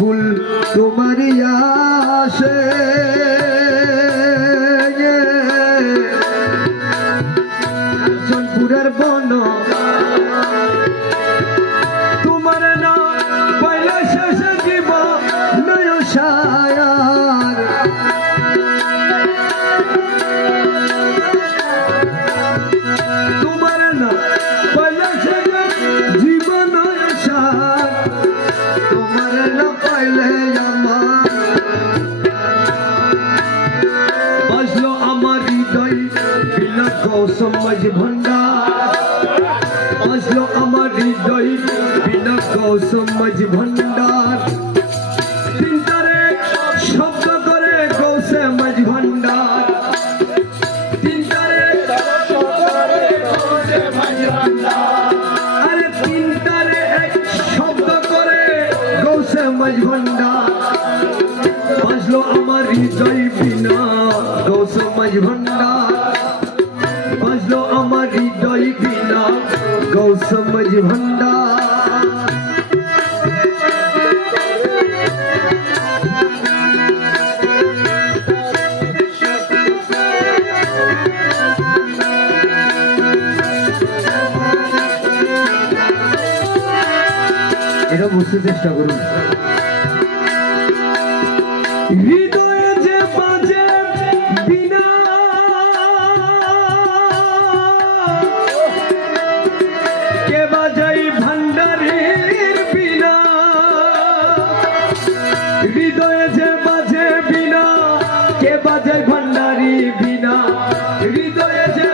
ফুল তোমারই আসে জনপুরের বন তোমার না পয়লা শেষে জীব নয় সায়ার তোমার না পয়লা শেষে জীব নয় সায়ার তোমার না পাইলে আমার বাজলো আমার হৃদয় বিনা কৌসমাজ ভণ্ডার বাজলো আমার হৃদয় বিনা কৌসমাজ ভণ্ডার তিনটারে শব্দ করে কৌসমাজ ভণ্ডার তিনটারে আরে তিনটারে এক শব্দ করে কৌসমাজ ভণ্ডার বাজলো আমার হৃদয় বিনা কৌসমাজ ভণ্ডার বাজলো আমার হৃদয় বিনা কৌসমাজ ভণ্ডার এটা বুঝতে চেষ্টা করুন হৃদয়ে যে বাজে বিনা কে বাজাই ভান্ডারের বিনা হৃদয়ে যে বাজে বিনা কে বাজাই ভান্ডারি বিনা হৃদয়ে যে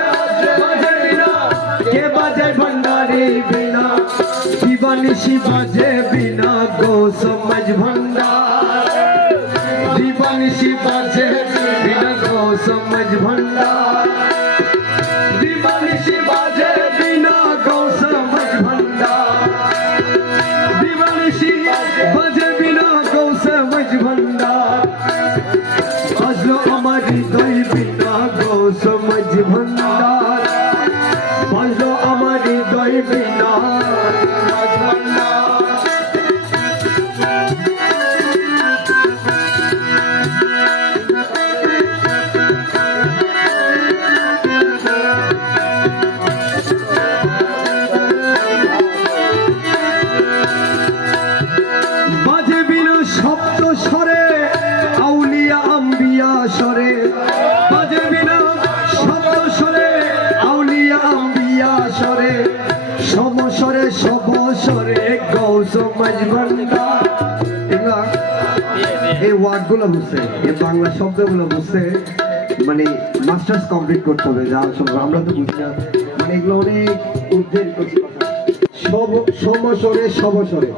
বাজে বিনা কে বাজাই ভান্ডারি বিনা দিবানিশি বাজে বিনা কৌসমাজ ভণ্ডার দিবানিশি বাজে বিনা কৌসমাজ ভণ্ডার দিবানিশি বাজে বিনা কৌসমাজ ভণ্ডার দিবানিশি বাজে বিনা কৌসমাজ ভণ্ডার বাজলো আমার হৃদয় বিনা কৌসমাজ ভণ্ডার বাজলো আমার হৃদয় বিনা বাজে বিনা শব্দ স্বরে আউলিয়া আম্বিয়া স্বরে বাজে বিনা শব্দ স্বরে আউলিয়া আম্বিয়া স্বরে সমস্বরে সবস্বরে কৌসমাজ ভণ্ডার এগুলা এই ওয়ার্ডগুলো বুঝছে এই বাংলা শব্দগুলো বুঝছে মানে মাস্টার্স কমপ্লিট করতে হবে যা আমরা তো বুঝি না মানে এগুলো অনেক ঊর্ধ্বের কথা সমস্বরে সবস্বরে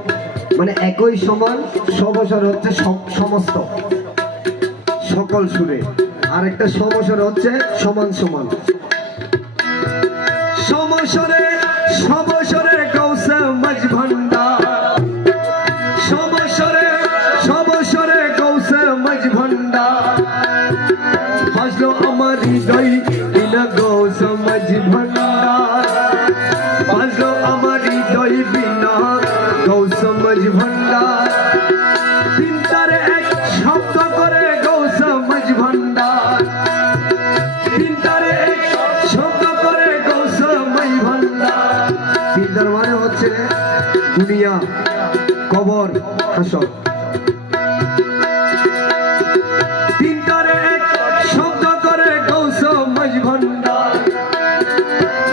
মানে একই সমান সবস্বর হচ্ছে সমস্ত সকল সুরে আর একটা সমস্বর হচ্ছে সমান সমান সমস্বরে সবস্বরে কৌসমাজ ভণ্ডার সমস্বরে সবস্বরে কৌসমাজ ভণ্ডার বাজলো আমার হৃদয় বিনা কৌসমাজ ভণ্ডার বাজলো আমার হৃদয় বিনা কৌসমাজ ভণ্ডার তিনটারে এক শব্দ করে কৌসমাজ ভণ্ডার তিনটারে এক শব্দ করে কৌসমাজ ভণ্ডার তিনটার মানে হচ্ছে দুনিয়া কবর হাসর তিনটারে এক শব্দ করে কৌসমাজ ভণ্ডার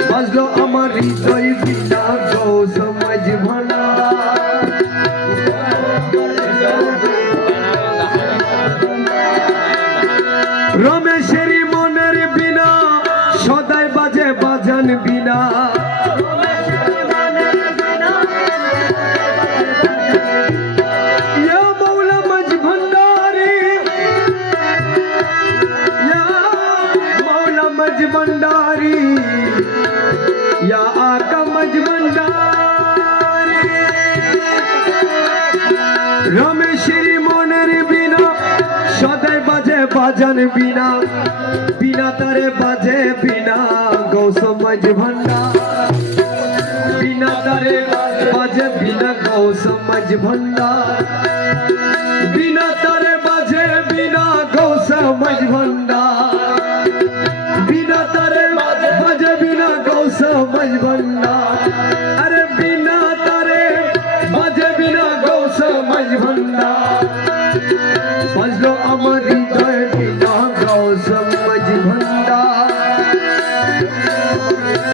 বাজলো আমার হৃদয় বিনা কৌসমাজ ভণ্ডার রমেশেরই মনের বিনা সদাই বাজে বাজান বিনা ইয়া মৌলা মজ ভণ্ডারি ইয়া মৌলা মজ ভণ্ডারি ইয়া আকা মজ ভণ্ডারি রমেশেরই মনের বিনা সদাই বাজে বাজান বিনা বিনা তারে বাজে বিনা কৌসমাজ ভণ্ডার বিনা তারে বাজে বিনা কৌসমাজ ভণ্ডার বিনা তারে বাজে বিনা গৌসা মাঝ ভান্ডার বিনা তারে বাজে বিনা গৌসা মাঝ ভান্ডার আরে বিনা তারে বাজে বিনা গৌসা মাঝ ভান্ডার বাজলো আমার হৃদয়ে